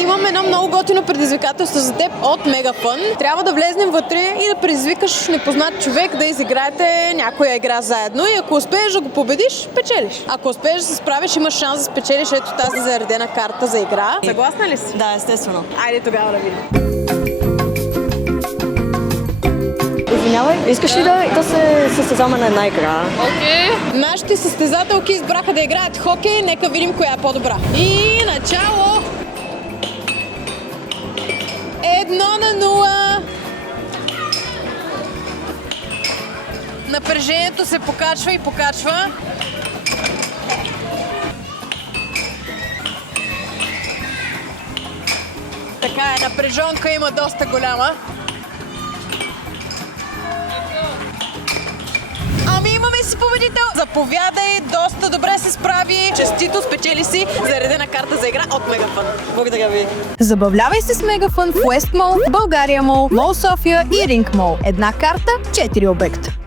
имам едно много готино предизвикателство за теб от Мегафън. Трябва да влезнем вътре и да предизвикаш непознат човек да изиграете някоя игра заедно и ако успееш да го победиш, печелиш. Ако успееш да се справиш, имаш шанс да спечелиш ето тази заредена карта за игра. Съгласна ли си? Да, естествено. Айде тогава да видим. Извинявай, искаш ли да се състезаваме на една игра? Окей. Нашите състезателки избраха да играят хокей, нека видим коя е по-добра. И начало! 1-0. Напрежението се покачва и покачва. Така е, напрежонка има доста голяма. Ами имаме си победител! Заповядай, доста добре се справи. Честито, спечели си заредена карта за игра от Мегафън. Благодаря ви. Забавлявай се с Мегафън в Уест Мол, България Мол, Мол София и Ринг Мол. Една карта, 4 обекта.